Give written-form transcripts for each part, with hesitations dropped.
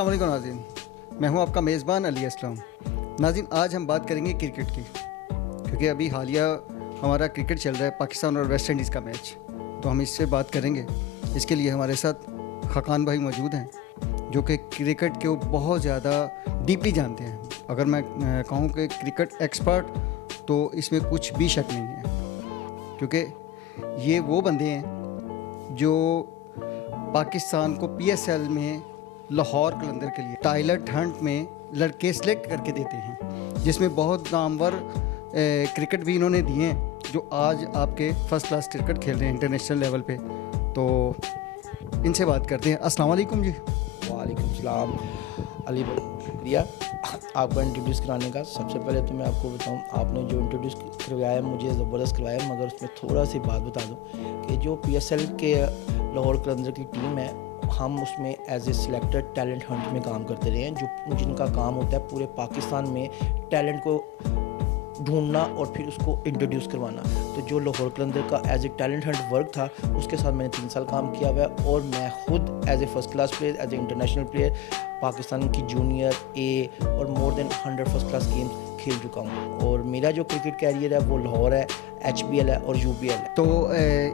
अस्सलाम वालेकुम नाज़रीन, मैं हूं आपका मेज़बान अली असलम। नाज़रीन, आज हम बात करेंगे क्रिकेट की, क्योंकि अभी हालिया हमारा क्रिकेट चल रहा है, पाकिस्तान और वेस्ट इंडीज़ का मैच, तो हम इससे बात करेंगे। इसके लिए हमारे साथ खकान भाई मौजूद हैं, जो कि क्रिकेट को बहुत ज़्यादा डीपली जानते हैं। अगर मैं कहूँ कि क्रिकेट एक्सपर्ट, तो इसमें कुछ भी शक नहीं है, क्योंकि ये वो बंदे हैं जो पाकिस्तान को PSL में लाहौर कलंदर के लिए टाइलर हंट में लड़के सेलेक्ट करके देते हैं, जिसमें बहुत नामवर क्रिकेट भी इन्होंने दिए हैं, जो आज आपके फर्स्ट क्लास क्रिकेट खेल रहे हैं इंटरनेशनल लेवल पे। तो इनसे बात करते हैं। अस्सलाम वालेकुम जी। वालेकुम सलाम अली भाई, शुक्रिया आपका इंट्रोड्यूस कराने का। सबसे पहले तो मैं आपको बताऊं, आपने जो इंट्रोड्यूस करवाया मुझे ज़बरदस्त करवाया, मगर उसमें थोड़ा सी बात बता दूं कि जो PSL के लाहौर कलंदर की टीम है, हम उसमें as a selected talent hunt में काम करते रहे हैं, जो जिनका काम होता है पूरे पाकिस्तान में टैलेंट को ढूंढना और फिर उसको इंट्रोड्यूस करवाना। तो जो लाहौर कलंदर का as a talent hunt work था, उसके साथ मैंने 3 साल काम किया हुआ है, और मैं खुद as a first class player, as a international player Pakistan की जूनियर A और more than 100 first class games खेल चुका हूँ। और मेरा जो क्रिकेट कैरियर है वो लाहौर है, HBL है और UBL है। तो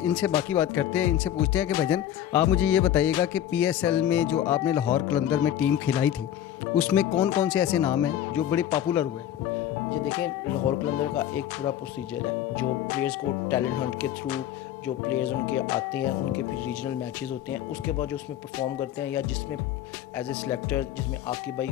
इनसे बाकी बात करते हैं, इनसे पूछते हैं कि भजन, आप मुझे ये बताइएगा कि PSL में जो आपने लाहौर कलंदर में टीम खिलाई थी, उसमें कौन कौन से ऐसे नाम हैं जो बड़े पॉपुलर हुए? ये देखें, लाहौर कलंदर का एक पूरा प्रोसीजर है, जो प्लेयर्स को टैलेंट हंट के थ्रू जो प्लेयर्स उनके आते हैं, उनके फिर रीजनल मैचेस होते हैं, उसके बाद जो उसमें परफॉर्म करते हैं, या जिसमें एज ए सिलेक्टर, जिसमें आकिब भाई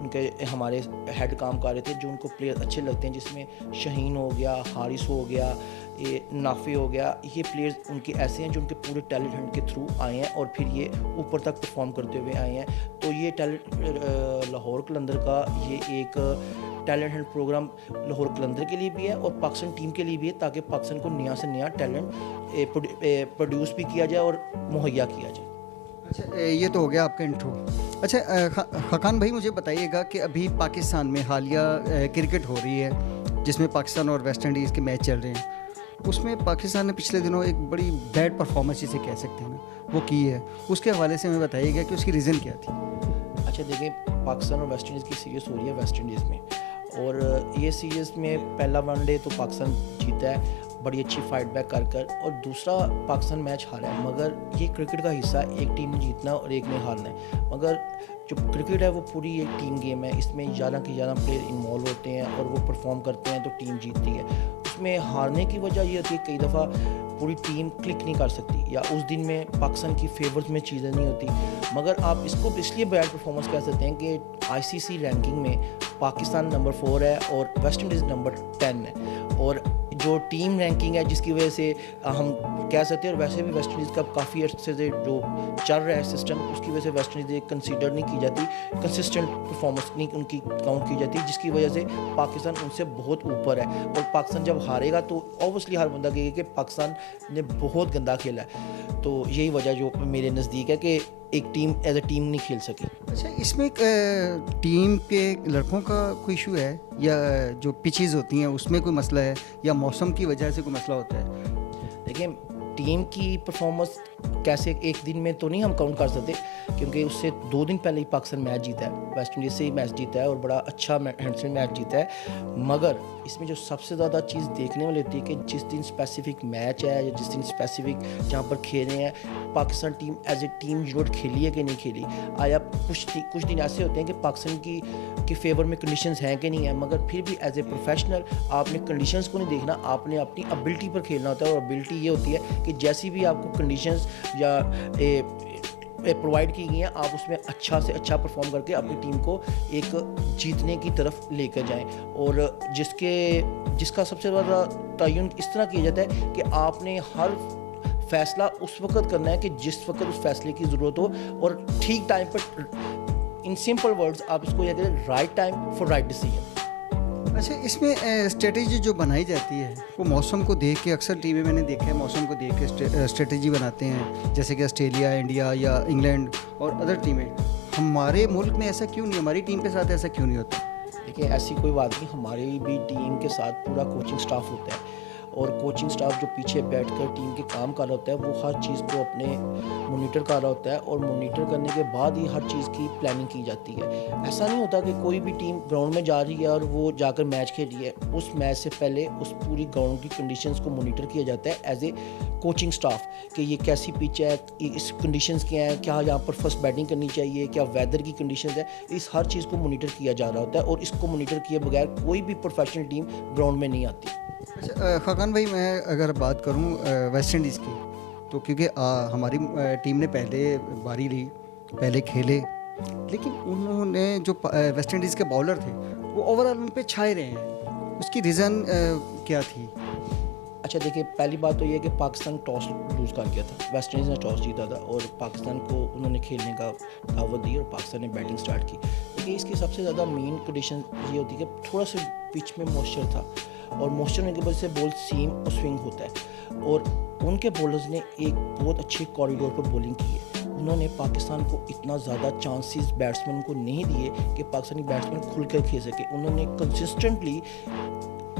उनके हमारे हेड काम कर रहे थे, जो उनको प्लेयर अच्छे लगते हैं, जिसमें शहीन हो गया, हारिस हो गया, ये नाफे हो गया, ये प्लेयर्स उनके ऐसे हैं जो उनके पूरे टैलेंट हंट के थ्रू आए हैं और फिर ये ऊपर तक परफॉर्म करते हुए आए हैं। तो ये टैलेंट लाहौर कलंदर का ये एक टैलेंट हंट प्रोग्राम लाहौर कलंदर के लिए भी है और पाकिस्तान टीम के लिए भी है, ताकि पाकिस्तान को नया से नया टैलेंट प्रोड्यूस भी किया जाए और मुहैया किया जाए। अच्छा, ये तो हो गया आपका इंट्रो। अच्छा, खकान भाई मुझे बताइएगा कि अभी पाकिस्तान में हालिया क्रिकेट हो रही है, जिसमें पाकिस्तान और वेस्ट इंडीज़ के मैच चल रहे हैं, उसमें पाकिस्तान ने पिछले दिनों एक बड़ी बैड परफॉर्मेंस जिसे कह सकते हैं ना, वो की है। उसके हवाले से हमें बताइएगा कि उसकी रीज़न क्या थी। अच्छा देखिए, पाकिस्तान और वेस्ट इंडीज़ की सीरीज़ हो रही है वेस्ट इंडीज़ में, और ये सीरीज़ में पहला वनडे तो पाकिस्तान जीता है बड़ी अच्छी फाइट बैक कर कर, और दूसरा पाकिस्तान मैच हारा है। मगर ये क्रिकेट का हिस्सा है, एक टीम ने जीतना और एक ने हारना है। मगर जो क्रिकेट है वो पूरी एक टीम गेम है, इसमें 11 के 11 प्लेयर इन्वॉल्व होते हैं और वो परफॉर्म करते हैं तो टीम जीतती है। उसमें हारने की वजह ये होती है कई दफ़ा पूरी टीम क्लिक नहीं कर सकती, या उस दिन में पाकिस्तान की फेवर में चीज़ें नहीं होती। मगर आप इसको इसलिए बैड परफॉर्मेंस कह सकते हैं कि ICC रैंकिंग में पाकिस्तान नंबर 4 है और वेस्ट इंडीज़ नंबर 10 है, और जो टीम रैंकिंग है जिसकी वजह से हम कह सकते हैं, और वैसे भी वेस्ट इंडीज़ का काफ़ी अर्से से जो चल रहा है सिस्टम, उसकी वजह से वेस्ट इंडीज़ कंसीडर नहीं की जाती, कंसिस्टेंट परफॉर्मेंस नहीं उनकी काउंट की जाती, जिसकी वजह से पाकिस्तान उनसे बहुत ऊपर है। और पाकिस्तान जब हारेगा तो ऑब्वियसली हर बंदा कहेगा कि पाकिस्तान ने बहुत गंदा खेला है। तो यही वजह जो मेरे नज़दीक है कि एक टीम एज ए टीम नहीं खेल सकी। अच्छा, इसमें टीम के लड़कों का कोई इशू है, या जो पिचेस होती हैं उसमें कोई मसला है, या मौसम की वजह से कोई मसला होता है? देखिए, टीम की परफॉर्मेंस कैसे एक दिन में तो नहीं हम काउंट कर सकते, क्योंकि उससे 2 दिन पहले ही पाकिस्तान मैच जीता है, वेस्ट इंडीज़ से ही मैच जीता है और बड़ा अच्छा हैंडसम मैच जीता है। मगर इसमें जो सबसे ज़्यादा चीज़ देखने वाली होती है कि जिस दिन स्पेसिफिक मैच है या जिस दिन स्पेसिफिक जहाँ पर खेल रहे हैं, Pakistan team as a team unit खेली है कि नहीं खेली। आया कुछ दिन ऐसे होते हैं कि पाकिस्तान की फेवर में कंडीशंस हैं कि नहीं है, मगर फिर भी एज ए प्रोफेशनल आपने कंडीशंस को नहीं देखना, आपने अपनी एबिलिटी पर खेलना होता है। और एबिलिटी ये होती है कि जैसी भी आपको कंडीशंस या प्रोवाइड की गई हैं, आप उसमें अच्छा से अच्छा परफॉर्म करके अपनी टीम को एक जीतने की तरफ लेकर जाएं। और जिसका सबसे ज़्यादा तयन इस तरह किया जाता है कि आपने हर फैसला उस वक्त करना है कि जिस वक्त उस फैसले की ज़रूरत हो, और ठीक टाइम पर, इन सिंपल वर्ड्स आप इसको यह करें, right time for right decision. अच्छा, इसमें स्ट्रेटेजी जो बनाई जाती है वो मौसम को देख के, अक्सर टीवी मैंने देखा है मौसम को देख के स्ट्रेटेजी बनाते हैं, जैसे कि ऑस्ट्रेलिया, इंडिया या इंग्लैंड और अदर टीमें। हमारे मुल्क में ऐसा क्यों नहीं, हमारी टीम के साथ ऐसा क्यों नहीं होता? देखिए, ऐसी कोई बात नहीं, हमारी भी टीम के साथ पूरा कोचिंग स्टाफ होता है, और कोचिंग स्टाफ जो पीछे बैठकर टीम के काम कर रहा होता है वो हर चीज़ को अपने मोनीटर कर रहा होता है और मोनीटर करने के बाद ही हर चीज़ की प्लानिंग की जाती है। ऐसा नहीं होता कि कोई भी टीम ग्राउंड में जा रही है और वो जाकर मैच खेल रही है, उस मैच से पहले उस पूरी ग्राउंड की कंडीशंस को मोनीटर किया जाता है एज ए कोचिंग स्टाफ कि ये कैसी पिच है, इस कंडीशंस क्या हैं, क्या यहाँ पर फर्स्ट बैटिंग करनी चाहिए, क्या वेदर की कंडीशंस है, इस हर चीज़ को मोनीटर किया जा रहा होता है और इसको मोनीटर किए बगैर कोई भी प्रोफेशनल टीम ग्राउंड में नहीं आती। अच्छा खाकान भाई, मैं अगर बात करूं वेस्ट इंडीज़ की, तो क्योंकि हमारी टीम ने पहले बारी ली, पहले खेले, लेकिन उन्होंने जो वेस्ट इंडीज़ के बॉलर थे वो ओवरऑल उन पे छाए रहे हैं। उसकी रीज़न क्या थी? अच्छा देखिए, पहली बात तो ये है कि पाकिस्तान टॉस लूज़ कर गया था, वेस्ट इंडीज़ ने टॉस जीता था और पाकिस्तान को उन्होंने खेलने का दावत दी और पाकिस्तान ने बैटिंग स्टार्ट की। देखिए इसकी सबसे ज़्यादा मेन कंडीशन ये होती है कि थोड़ा सा पिच में मॉइस्चर था और मॉइस्चर होने की वजह से बॉल सीम और स्विंग होता है और उनके बॉलर्स ने एक बहुत अच्छे कॉरिडोर पर बॉलिंग की है। उन्होंने पाकिस्तान को इतना ज़्यादा चांसेस बैट्समैन को नहीं दिए कि पाकिस्तानी बैट्समैन खुलकर खेल सके। उन्होंने कंसिस्टेंटली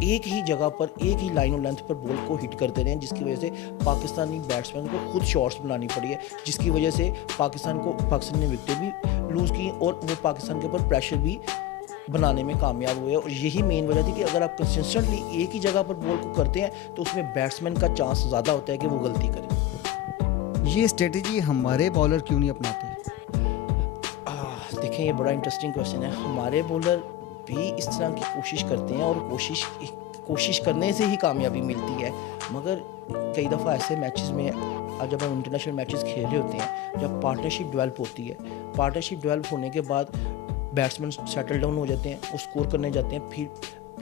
एक ही जगह पर एक ही लाइन और लेंथ पर बॉल को हिट करते रहे, जिसकी वजह से पाकिस्तानी बैट्समैन को खुद शॉट्स बनानी पड़ी है, जिसकी वजह से पाकिस्तान ने विकेट भी लूज़ की और वो पाकिस्तान के ऊपर प्रेशर भी बनाने में कामयाब हुए। और यही मेन वजह थी कि अगर आप कंसिस्टेंटली एक ही जगह पर बॉल को करते हैं तो उसमें बैट्समैन का चांस ज़्यादा होता है कि वो गलती करे। ये स्ट्रेटजी हमारे बॉलर क्यों नहीं अपनाते? देखें, ये बड़ा इंटरेस्टिंग क्वेश्चन है। हमारे बॉलर भी इस तरह की कोशिश करते हैं और कोशिश करने से ही कामयाबी मिलती है, मगर कई दफ़ा ऐसे मैचेस में जब हम इंटरनेशनल मैचेस खेल रहे होते हैं, जब पार्टनरशिप डेवलप होती है, पार्टनरशिप डेवलप होने के बाद बैट्समैन सेटल डाउन हो जाते हैं, वो स्कोर करने जाते हैं, फिर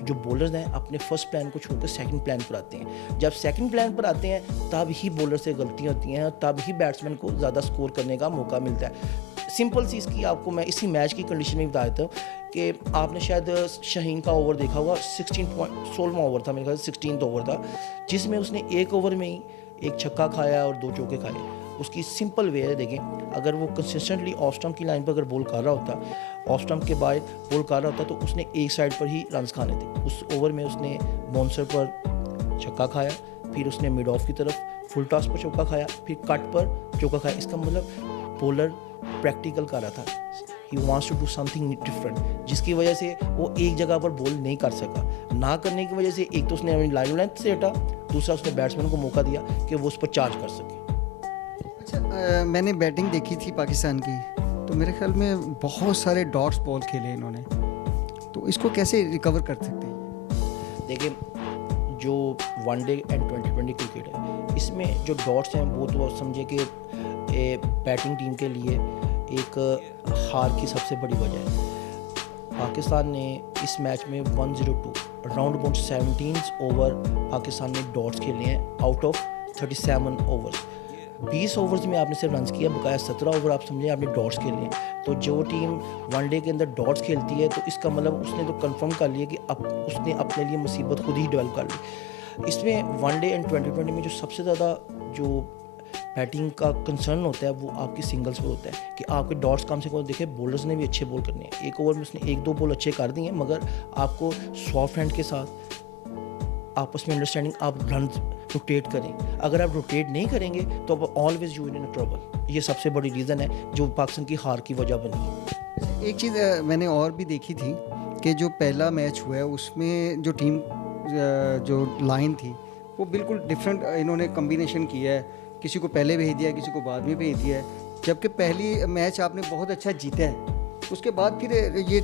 जो बॉलर्स हैं अपने फर्स्ट प्लान को छोड़कर सेकंड प्लान पर आते हैं। जब सेकंड प्लान पर आते हैं तब ही बॉलर से गलतियां होती हैं, तब ही बैट्समैन को ज़्यादा स्कोर करने का मौका मिलता है। सिंपल सी इसकी आपको मैं इसी मैच की कंडीशन में बता देता हूँ कि आपने शायद शाहीन का ओवर देखा होगा, 16वां ओवर था, मेरे ख्याल से 16th ओवर था, जिसमें उसने एक ओवर में ही एक छक्का खाया और 2 चौके खाए। उसकी सिंपल वे है, देखें, अगर वो कंसिस्टेंटली ऑफ स्टंप की लाइन पर अगर बॉल कर रहा होता, ऑफ स्टंप के बाद बॉल कर रहा होता, तो उसने एक साइड पर ही रन्स खाने थे। उस ओवर में उसने बाउंसर पर छक्का खाया, फिर उसने मिड ऑफ की तरफ फुल टॉस पर चौका खाया, फिर कट पर चौका खाया। इसका मतलब बॉलर प्रैक्टिकल कर रहा था, he wants to do something different, जिसकी वजह से वो एक जगह पर बॉल नहीं कर सका। ना करने की वजह से एक तो उसने अपनी लाइन लेंथ से हटा, दूसरा उसने बैट्समैन को मौका दिया कि वो उस पर चार्ज कर सके। अच्छा मैंने बैटिंग देखी थी पाकिस्तान की, तो मेरे ख्याल में बहुत सारे डॉट्स बॉल खेले इन्होंने, तो इसको कैसे रिकवर कर सकते हैं? देखिए, जो वनडे एंड 2020 क्रिकेट है, इसमें जो डॉट्स हैं वो तो समझे कि बैटिंग टीम के लिए एक हार की सबसे बड़ी वजह है। पाकिस्तान ने इस मैच में 102 राउंड अबाउट 17 ओवर पाकिस्तान ने डॉट्स खेले हैं आउट ऑफ 37 ओवर्स। 20 ओवर्स में आपने सिर्फ रन्स किया, बकाया 17 ओवर आप समझें आपने डॉट्स खेले हैं। तो जो टीम वनडे के अंदर डॉट्स खेलती है तो इसका मतलब उसने तो कंफर्म कर लिया कि अब उसने अपने लिए मुसीबत खुद ही डेवलप कर ली। इसमें वनडे एंड 2020 में जो सबसे ज़्यादा जो बैटिंग का कंसर्न होता है वो आपकी सिंगल्स पर होता है कि आपके डॉट्स कम से कम देखे, बॉलर्स ने भी अच्छे बॉल करने हैं। एक ओवर में उसने 1-2 बॉल अच्छे कर दिए, मगर आपको सॉफ्ट हैंड के साथ आपस में अंडरस्टैंडिंग आप रन रोटेट करें। अगर आप रोटेट नहीं करेंगे तो आप ऑलवेज यू इन ट्रबल। ये सबसे बड़ी रीज़न है जो पाकिस्तान की हार की वजह बनी है। एक चीज़ मैंने और भी देखी थी कि जो पहला मैच हुआ है उसमें जो टीम जो लाइन थी वो बिल्कुल डिफरेंट इन्होंने कम्बिनेशन किया है, किसी को पहले भेज दिया, किसी को बाद में भेज दिया है, जबकि पहली मैच आपने बहुत अच्छा जीता है। उसके बाद फिर ये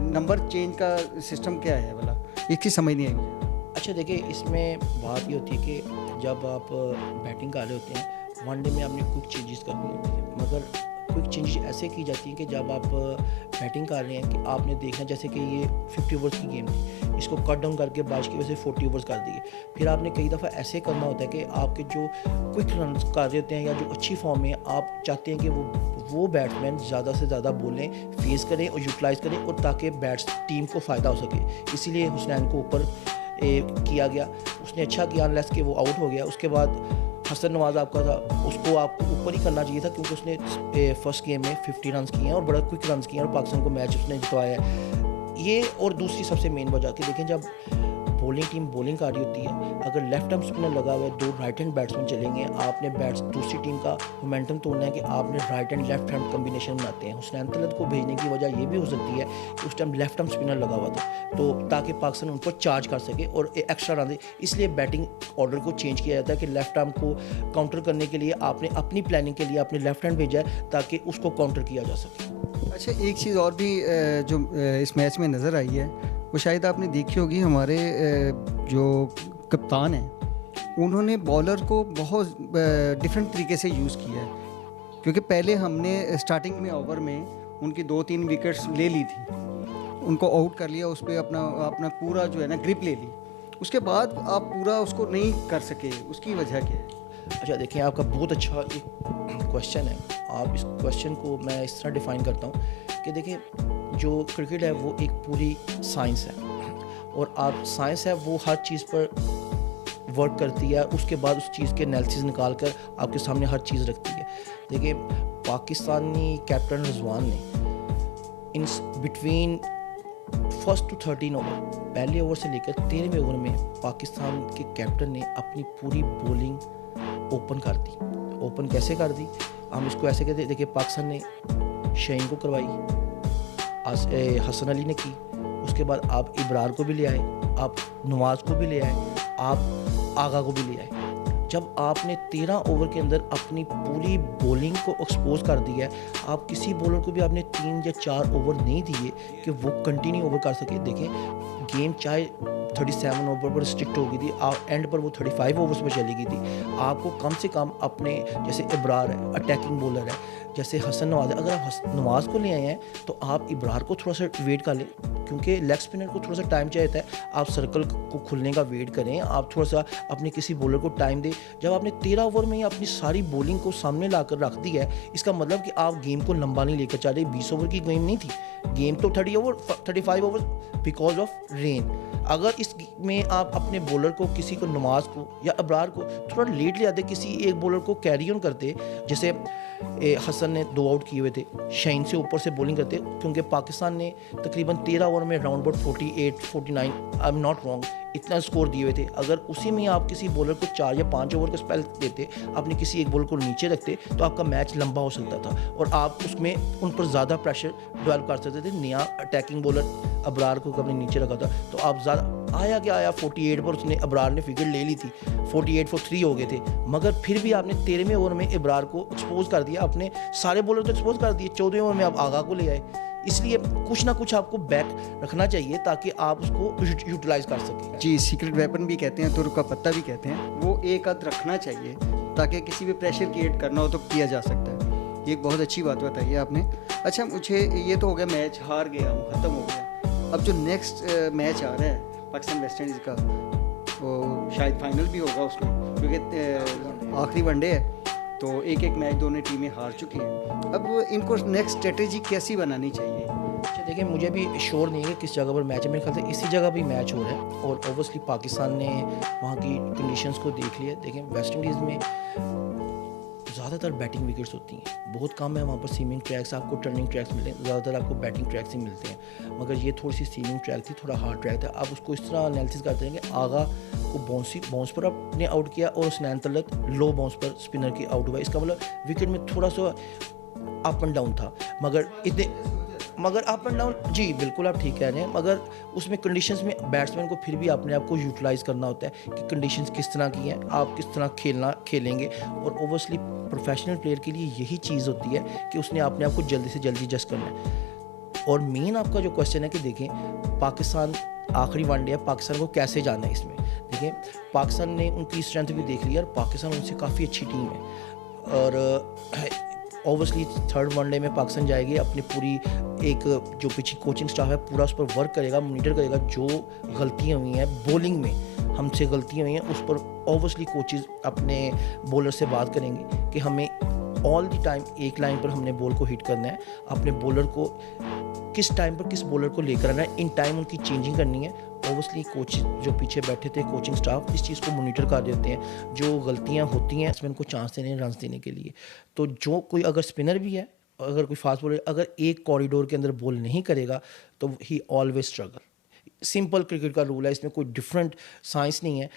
नंबर चेंज का सिस्टम क्या है वाला, इसकी समझ नहीं आई मुझे। अच्छा देखिए, इसमें बात ये होती है कि जब आप बैटिंग कर रहे होते हैं वनडे में आपने क्विक चेंजेस करनी होती है, मगर क्विक चेंजेस ऐसे की जाती हैं कि जब आप बैटिंग कर रहे हैं कि आपने देखना जैसे कि ये 50 ओवर्स की गेम थी, इसको कट डाउन करके बारिश की वजह से 40 ओवर्स कर दिए। फिर आपने कई दफ़ा ऐसे करना होता है कि आपके जो क्विक रन कर रहे होते हैं या जो अच्छी फॉर्म में आप चाहते हैं कि वो बैट्समैन ज़्यादा से ज़्यादा बॉलें फेस करें और यूटिलाइज़ करें और ताकि टीम को फ़ायदा हो सके। इसीलिए हुसनैन को ऊपर किया गया, उसने अच्छा किया अनलेस कि वो आउट हो गया। उसके बाद हसन नवाज़ आपका था, उसको आपको ऊपर ही करना चाहिए था क्योंकि उसने फर्स्ट गेम में 50 रन किए हैं और बड़ा क्विक रन किए हैं और पाकिस्तान को मैच उसने जितवाया है। ये और दूसरी सबसे मेन वजह कि देखें, जब बॉलिंग टीम बॉलिंग कर रही होती है, अगर लेफ्ट आर्म स्पिनर लगा हुआ है, 2 राइट हैंड बैट्समैन चलेंगे, आपने बैट्स दूसरी टीम का मोमेंटम तोड़ना है कि आपने right hand left hand combination बनाते हैं। हुसनैन तलत को भेजने की वजह ये भी हो सकती है कि उस टाइम लेफ्ट आर्म स्पिनर लगा हुआ था, तो ताकि पाकिस्तान उन पर चार्ज कर सके और एक्स्ट्रा रन दे, इसलिए बैटिंग ऑर्डर को चेंज किया जाता है कि लेफ्ट आर्म को काउंटर करने के लिए आपने अपनी प्लानिंग के लिए आपने लेफ्ट हैंड भेजा है ताकि उसको काउंटर किया जा सके। अच्छा, एक चीज़ और भी जो इस मैच में नज़र आई है, वो शायद आपने देखी होगी, हमारे जो कप्तान हैं उन्होंने बॉलर को बहुत डिफरेंट तरीके से यूज़ किया है, क्योंकि पहले हमने स्टार्टिंग में ओवर में उनकी 2-3 विकेट्स ले ली थी, उनको आउट कर लिया, उस पर अपना अपना पूरा जो है ना ग्रिप ले ली, उसके बाद आप पूरा उसको नहीं कर सके, उसकी वजह क्या है? अच्छा देखिए, आपका बहुत अच्छा एक क्वेश्चन है। आप इस क्वेश्चन को मैं इस तरह डिफ़ाइन करता हूँ कि देखिए, जो क्रिकेट है वो एक पूरी साइंस है, और आप साइंस है वो हर चीज़ पर वर्क करती है, उसके बाद उस चीज़ के एनालिसिस निकाल कर आपके सामने हर चीज़ रखती है। देखिए, पाकिस्तानी कैप्टन रिजवान ने in between first two 13 over, पहले ओवर से लेकर 13वें ओवर में पाकिस्तान के कैप्टन ने अपनी पूरी बॉलिंग ओपन कर दी। ओपन कैसे कर दी? हम इसको ऐसे कहते हैं, देखिए पाकिस्तान ने शहीन को करवाई, हसन अली ने की, उसके बाद आप इब्रार को भी ले आए, आप नवाज को भी ले आए, आप आगा को भी ले आए। जब आपने 13 ओवर के अंदर अपनी पूरी बॉलिंग को एक्सपोज कर दिया है, आप किसी बॉलर को भी आपने 3 या 4 ओवर नहीं दिए कि वो कंटिन्यू ओवर कर सके। देखें, गेम चाहे 37 ओवर पर स्ट्रिक्ट हो गई थी, एंड पर वो 35 ओवर्स में चली गई थी। आपको कम से कम अपने, जैसे इब्रार है अटैकिंग बॉलर है, जैसे हसन नवाज है, अगर आप नवाज को ले आए हैं तो आप इब्रार को थोड़ा सा वेट कर लें, क्योंकि लेग स्पिनर को थोड़ा सा टाइम चाहिए है। आप सर्कल को खुलने का वेट करें, आप थोड़ा सा अपने किसी बॉलर को टाइम दें। जब आपने 13 ओवर में ही अपनी सारी बॉलिंग को सामने लाकर रख दी है, इसका मतलब कि आप गेम को लंबा नहीं लेकर चल रहे। 20 ओवर की गेम नहीं थी, गेम तो 35 ओवर बिकॉज ऑफ रेन। अगर इस में आप अपने बॉलर को, किसी को, नमाज को या अबरार को थोड़ा लेट ले आते, किसी एक बॉलर को कैरी ऑन करते, जैसे हसन ने 2 आउट किए हुए थे, शाइन से ऊपर से बॉलिंग करते, क्योंकि पाकिस्तान ने तकरीबन 13 ओवर में round about 48-49, I am not wrong, इतना स्कोर दिए हुए थे। अगर उसी में आप किसी बॉलर को 4 या 5 ओवर का स्पेल देते, आपने किसी एक बॉलर को नीचे रखते, तो आपका मैच लंबा हो सकता था और आप उसमें उन पर ज़्यादा प्रेशर डेवलप कर सकते थे। नया अटैकिंग बॉलर अबरार को अपने नीचे रखा था, तो आप ज़्यादा आया क्या आया 48 पर उसने, अबरार ने विकेट ले ली थी, 48 for 3 हो गए थे, मगर फिर भी आपने 13वें ओवर में इब्रार को एक्सपोज कर दिया, अपने सारे बॉलर तो एक्सपोज कर दिए। 14वें ओवर में आप आगा को ले आए। इसलिए कुछ ना कुछ आपको बैक रखना चाहिए ताकि आप उसको यूटिलाइज कर सकें। जी, सीक्रेट वेपन भी कहते हैं, तुर का पत्ता भी कहते हैं, वो एक आध रखना चाहिए ताकि किसी भी प्रेशर क्रिएट करना हो तो किया जा सकता है। ये एक बहुत अच्छी बात बताई है आपने। अच्छा, मुझे ये तो हो गया, मैच हार गया हम, ख़त्म हो गया। अब जो नेक्स्ट मैच आ रहा है पाकिस्तान वेस्ट इंडीज़ का, वो शायद फाइनल भी होगा उसमें, क्योंकि आखिरी वनडे है, तो एक मैच दोनों टीमें हार चुकी हैं। अब इनको नेक्स्ट स्ट्रेटेजी कैसी बनानी चाहिए? अच्छा देखिए, मुझे भी श्योर नहीं है कि किस जगह पर मैच है, मेरे ख्याल से इसी जगह भी मैच हो रहा है, और ओबियसली पाकिस्तान ने वहाँ की कंडीशंस को देख लिया। देखें, वेस्ट इंडीज़ में ज़्यादातर बैटिंग विकेट्स होती हैं, बहुत कम है वहाँ पर सीमिंग ट्रैक्स, आपको टर्निंग ट्रैक्स मिलते हैं, ज़्यादातर आपको बैटिंग ट्रैक्स ही मिलते हैं। मगर ये थोड़ी सी सीमिंग ट्रैक थी, थोड़ा हार्ड ट्रैक था। आप उसको इस तरह एनालिसिस करते हैं कि आगा को बाउंस पर आपने आउट किया और हुसनैन तलत लो बाउंस पर स्पिनर की आउट हुआ, इसका मतलब विकेट में थोड़ा सा अप एंड डाउन था, मगर अप एंड डाउन, जी बिल्कुल आप ठीक कह रहे हैं, मगर उसमें कंडीशंस में बैट्समैन को फिर भी अपने आप को यूटिलाइज करना होता है कि कंडीशंस किस तरह की हैं, आप किस तरह खेलेंगे। और ओबियसली प्रोफेशनल प्लेयर के लिए यही चीज़ होती है कि उसने अपने आप को जल्दी से जल्दी जस्ट करना है। और मेन आपका जो क्वेश्चन है कि देखें, पाकिस्तान आखिरी वनडे है, पाकिस्तान को कैसे जाना है इसमें। देखें, पाकिस्तान ने उनकी स्ट्रेंथ भी देख लिया और पाकिस्तान उनसे काफ़ी अच्छी टीम है, और ओबियसली 3rd वनडे में पाकिस्तान जाएगी, अपनी पूरी एक जो पीछे कोचिंग स्टाफ है पूरा उस पर वर्क करेगा, मॉनिटर करेगा। जो गलतियाँ हुई हैं बॉलिंग में, हमसे गलतियाँ हुई हैं, उस पर ओबियसली कोचेज़ अपने बॉलर से बात करेंगे कि हमें ऑल द टाइम एक लाइन पर हमने बॉल को हिट करना है, अपने बॉलर को किस टाइम पर किस बॉलर को लेकर आना है, इन टाइम उनकी चेंजिंग करनी है। ओबियसली कोच जो पीछे बैठे थे, कोचिंग स्टाफ इस चीज़ को मॉनिटर कर देते हैं, जो गलतियां होती हैं बैट्समैन को चांस देने, रन देने के लिए। तो जो कोई अगर स्पिनर भी है, अगर कोई फास्ट बॉलर, अगर एक कॉरिडोर के अंदर बॉल नहीं करेगा तो ही ऑलवेज स्ट्रगल। सिंपल क्रिकेट का रूल है, इसमें कोई डिफरेंट साइंस नहीं है।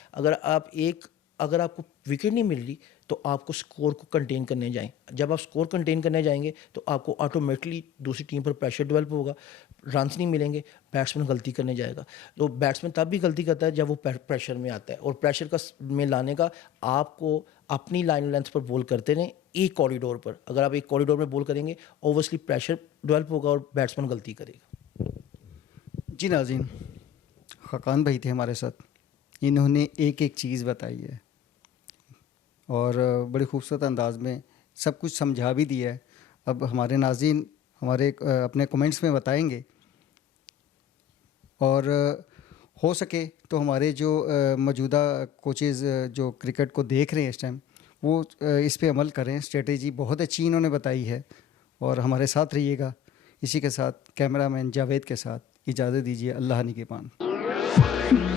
अगर आपको विकेट नहीं मिल रही तो आपको स्कोर को कंटेन करने जाएं। जब आप स्कोर कंटेन करने जाएंगे तो आपको ऑटोमेटिकली दूसरी टीम पर प्रेशर डेवलप होगा, रन्स नहीं मिलेंगे, बैट्समैन गलती करने जाएगा। तो बैट्समैन तब भी गलती करता है जब वो प्रेशर में आता है, और प्रेशर का में लाने का आपको अपनी लाइन लेंथ पर बॉल करते रहें, एक कॉरिडोर पर। अगर आप एक कॉरिडोर में बॉल करेंगे ओबियसली प्रेशर डेवलप होगा और बैट्समैन गलती करेगा। जी नाज़रीन, ख़ाकान भाई थे हमारे साथ, इन्होंने एक एक चीज़ बताई है और बड़े खूबसूरत अंदाज में सब कुछ समझा भी दिया है। अब हमारे नाज़रीन हमारे अपने कमेंट्स में बताएंगे, और हो सके तो हमारे जो मौजूदा कोचेज़ जो क्रिकेट को देख रहे हैं इस टाइम, वो इस पे अमल करें। स्ट्रेटेजी बहुत अच्छी इन्होंने बताई है, और हमारे साथ रहिएगा। इसी के साथ कैमरामैन जावेद के साथ इजाज़त दीजिए। अल्लाह निगहबान।